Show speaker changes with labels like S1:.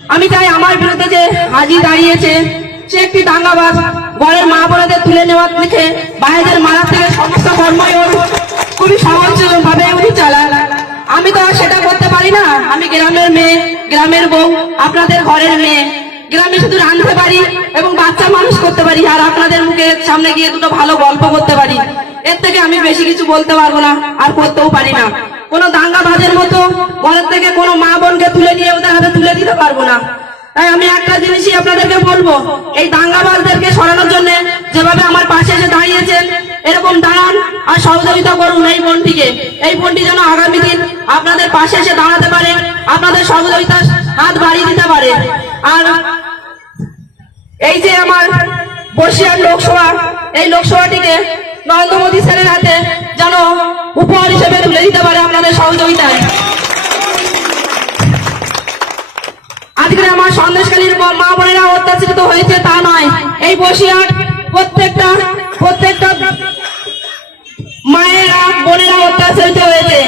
S1: আমি চাই আমার বিরুদ্ধে যে হাজি দাঁড়িয়েছে, সে একটি দাঙ্গাবাজ ঘরের মা বোনেদের তুলে নেওয়ার থেকে বাইরের মারা থেকে সমস্ত কর্মই খুবই সহজ ভাবে চালান আমি তো সেটা করতে পারি না। আমি গ্রামের মেয়ে, গ্রামের বউ, আপনাদের ঘরের মেয়ে। গ্রামে শুধু রাঁধতে পারি এবং বাচ্চা মানুষ করতে পারি আর আপনাদের মুখে সামনে গিয়ে দুটো ভালো গল্প করতে পারি। এর থেকে আমি বেশি কিছু বলতে পারব না আর করতেও পারি না। কোনো দাঙ্গাবাজের মতো ঘরের থেকে কোনো মা বোনকে তুলে নিয়ে ওদের হাতে পারব না। তাই আমি একটা জিনিসই আপনাদেরকে বলব, এই দাঙ্গাবাজদেরকে সরানোর জন্য যেভাবে আমার পাশে এসে দাঁড়িয়েছেন, এরকম দাঁড়ান আর সহযোগিতা করুন এই বোনটিকে। এই বোনটি যেন আগামী দিন আপনাদের পাশে এসে দাঁড়াতে পারে, আপনাদের সহযোগিতার হাত বাড়িয়ে দিতে পারে। আর এই যে আমার বর্ষিয়ার লোকসভা, এই লোকসভাটিকে নরেন্দ্র মোদী সন্দেশকালীর মা বোনেরা অত্যাচারিত হয়েছে তা নয়। এই বসিয়ার প্রত্যেকটা প্রত্যেকটা মায়েরা, বোনেরা অত্যাচারিত হয়েছে।